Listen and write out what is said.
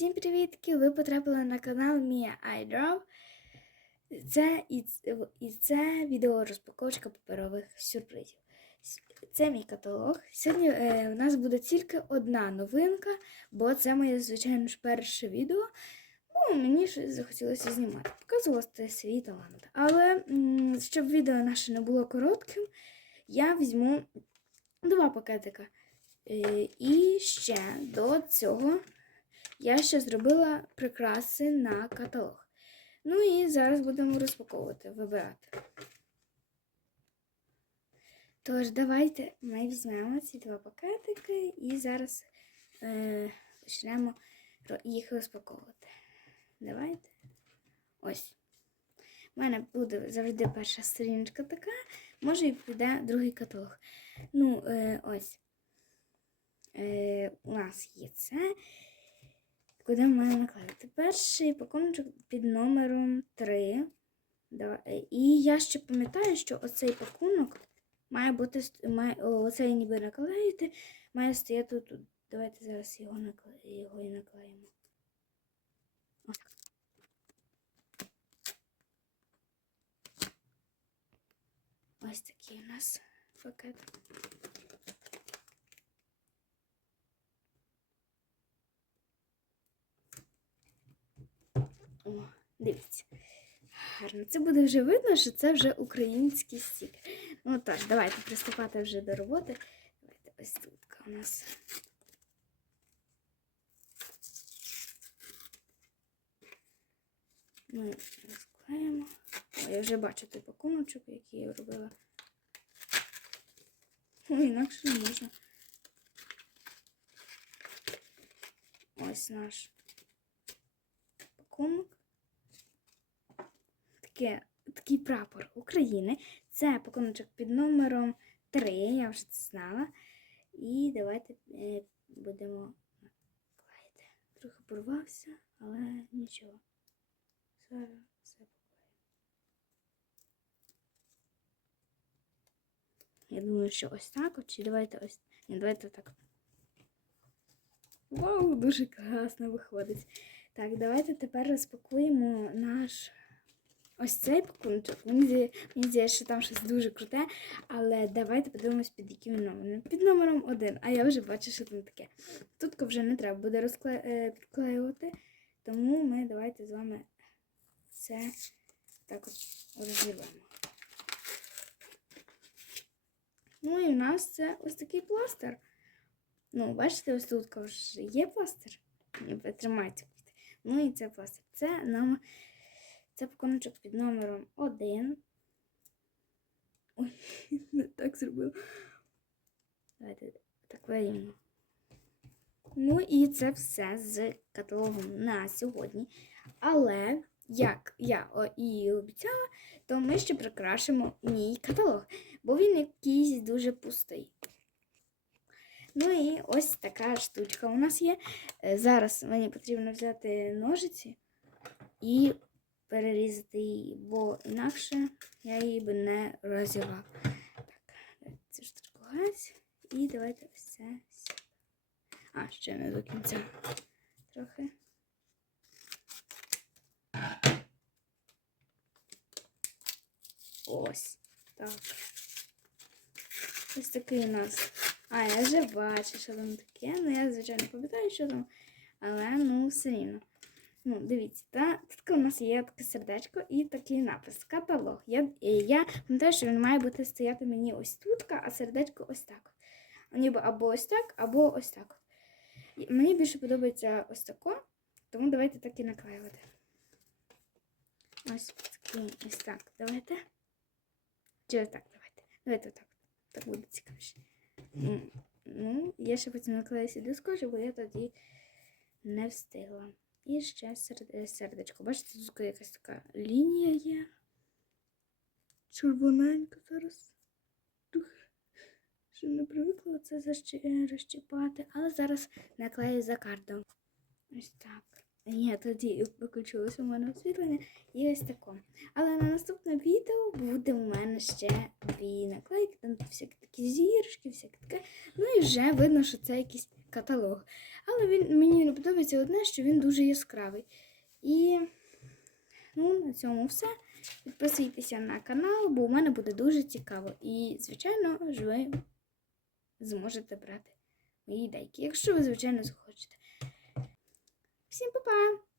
Всім привітки! Ви потрапили на канал Mia iDraw. Це і, і це відео розпаковочка паперових сюрпризів. Це мій каталог. Сьогодні е, у нас буде тільки одна новинка, бо це моє, звичайно ж, перше відео. Ну, мені щось захотілося знімати, показувати свій талант. Але щоб відео наше не було коротким, я візьму два пакетика. Е, І ще до цього я ще зробила прикраси на каталог. Ну і зараз будемо розпаковувати, вибирати. Тож, давайте ми візьмемо ці два пакетики і зараз е, почнемо їх розпаковувати. Давайте. Ось. У мене буде завжди перша сторіночка така, може і піде другий каталог. Ну, е, ось. Е, у нас є це. Куди маємо наклеїти? Перший пакуночок під номером 3. Да. е, І я ще пам'ятаю, що оцей пакунок має бути має, оцей ніби наклеїти, має стояти тут. Давайте зараз його, накле... його і наклеїмо. Ось такий у нас пакет. О, дивіться. Гарно. Це буде вже видно, що це вже український стік. Ну тож, давайте приступати вже до роботи. Давайте ось тут у нас. Ми розклеїмо. О, я вже бачу той пакуночок, який я робила. Ой, інакше не можна. Ось наш пакунок. Таке, такий прапор України. Це пакуночок під номером 3, я вже це знала. І давайте е, будемо клеїти. Трохи порвався, але нічого. Зараз все поклею. Я думаю, що ось так, чи давайте ось. Ні, давайте так. Вау, дуже класно виходить. Так, давайте тепер розпакуємо наш ось цей пакуночок. Мені здається, що там щось дуже круте, але давайте подивимось, під яким номером. Під номером 1, а я вже бачу, що там таке. Тут вже не треба буде розкле... е, підклеювати, тому ми давайте з вами це так от розірвемо. Ну і в нас це ось такий пластир. Ну, бачите, ось тут вже є пластир. Тримається. Ну і це пластир. Це номер. Це пакуночок під номером 1. Ой, не так зробила. Давайте так вирівняно. Ну і це все з каталогом на сьогодні. Але, як я і обіцяла, то ми ще прикрашимо мій каталог, бо він якийсь дуже пустий. Ну і ось така штучка у нас є. Е, Зараз мені потрібно взяти ножиці і перерізати її, бо інакше я її би не розірвав. Так, цю штучку гаць. І давайте ось це. А, ще не до кінця. Трохи. Ось. Так. Ось такий у нас. А, я вже бачу, що там таке. Ну, я, звичайно, пам'ятаю, що там. Але ну все рівно. Ну, дивіться, та, тут у нас є таке сердечко і такий напис. Каталог. Я, е, я пам'ятаю, що він має бути стояти мені ось тут, а сердечко ось так. Ніби або ось так, або ось так. Мені більше подобається ось тако, тому давайте так і наклеювати. Ось такий, ось так. Давайте. Чи ось так, давайте. Давайте отак. Так буде цікавіше. Ну, я ще потім наклею сюди скотч, бо я тоді не встигла. І ще е, сердечко. Бачите, тут якась така лінія є. Червоненька зараз. Ще не привикла це е, розчіпати, але зараз наклею за карту. Ось так. Ні, тоді виключилось у мене освітлення і ось тако. Але на наступне відео буде у мене ще дві наклейки, там всякі такі зірочки, всяке таке. Ну і вже видно, що це якийсь каталог. Але він мені не подобається одне, що він дуже яскравий. І ну, на цьому все. Підписуйтеся на канал, бо у мене буде дуже цікаво. І, звичайно ж, ви зможете брати мої ідейки, якщо ви, звичайно, захочете. Всім па-па!